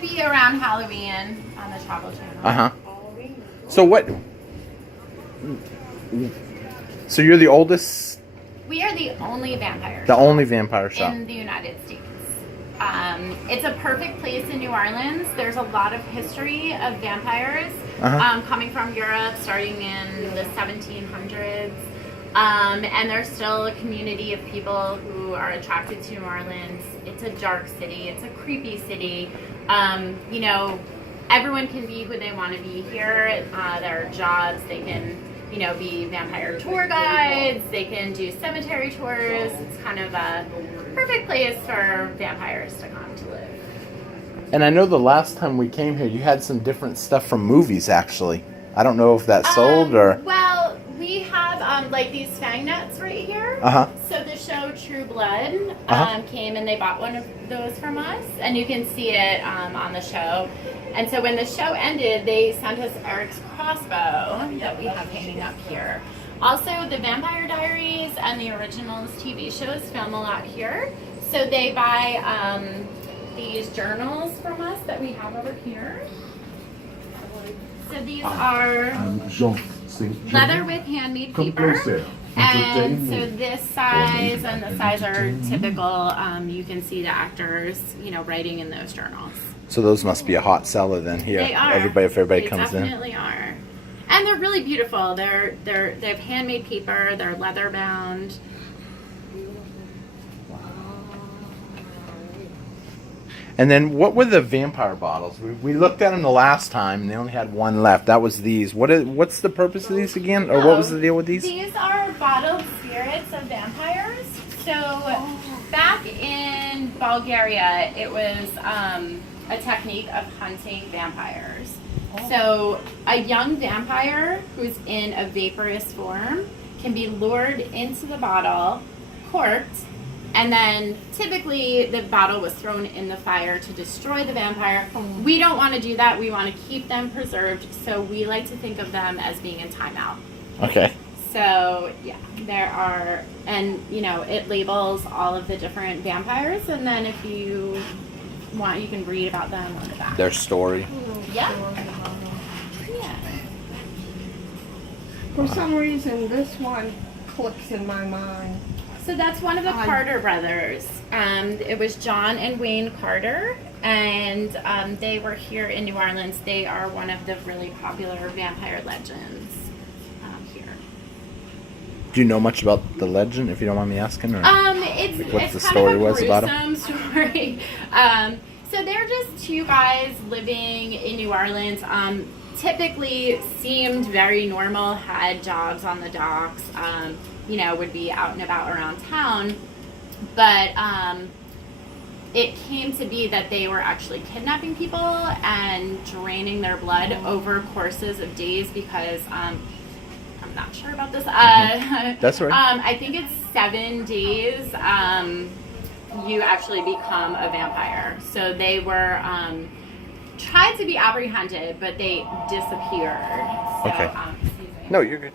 would be around Halloween on the Travel Channel. Uh-huh. So what... So you're the oldest... We are the only vampire The shop only vampire shop. in the United States. It's a perfect place in New Orleans. There's a lot of history of vampires coming from Europe, starting in the 1700s. And there's still a community of people who are attracted to New Orleans. It's a dark city. It's a creepy city. You know, everyone can be who they want to be here. There are jobs. They can, you know, be vampire tour guides. They can do cemetery tours. It's kind of a perfect place for vampires to come to live. And I know the last time we came here, you had some different stuff from movies, actually. I don't know if that sold or... Well, we have like these fang nets right here. So the show True Blood came and they bought one of those from us, and you can see it on the show. And so when the show ended, they sent us Eric's crossbow that we have hanging up here. Also, the Vampire Diaries and the Originals TV shows film a lot here. So they buy these journals from us that we have over here. So these are leather with handmade paper. And so this size and the size are typical. You can see the actors, you know, writing in those journals. So those must be a hot seller then here. They are. If everybody comes in. They definitely are. And they're really beautiful. They have handmade paper. They're leather bound. And then what were the vampire bottles? We looked at them the last time and they only had one left. That was these. What's the purpose of these again? Or what was the deal with these? These are bottled spirits of vampires. So back in Bulgaria, it was a technique of hunting vampires. So a young vampire who's in a vaporous form can be lured into the bottle, corked, and then typically the bottle was thrown in the fire to destroy the vampire. We don't want to do that. We want to keep them preserved. So we like to think of them as being in timeout. Okay. So yeah, there are, and you know, it labels all of the different vampires, and then if you want, you can read about them on the back. Their story. Yeah. Yeah. For some reason, this one clicks in my mind. So that's one of the Carter brothers. It was John and Wayne Carter, and they were here in New Orleans. They are one of the really popular vampire legends here. Do you know much about the legend, if you don't mind me asking? Or It's what the kind story of a was about gruesome story. So they're just two guys living in New Orleans. Typically seemed very normal, had jobs on the docks, you know, would be out and about around town. But it came to be that they were actually kidnapping people and draining their blood over courses of days because I'm not sure about this. That's right. I think it's 7 days you actually become a vampire. So they were tried to be apprehended, but they disappeared. So, Okay. excuse me. No, you're good.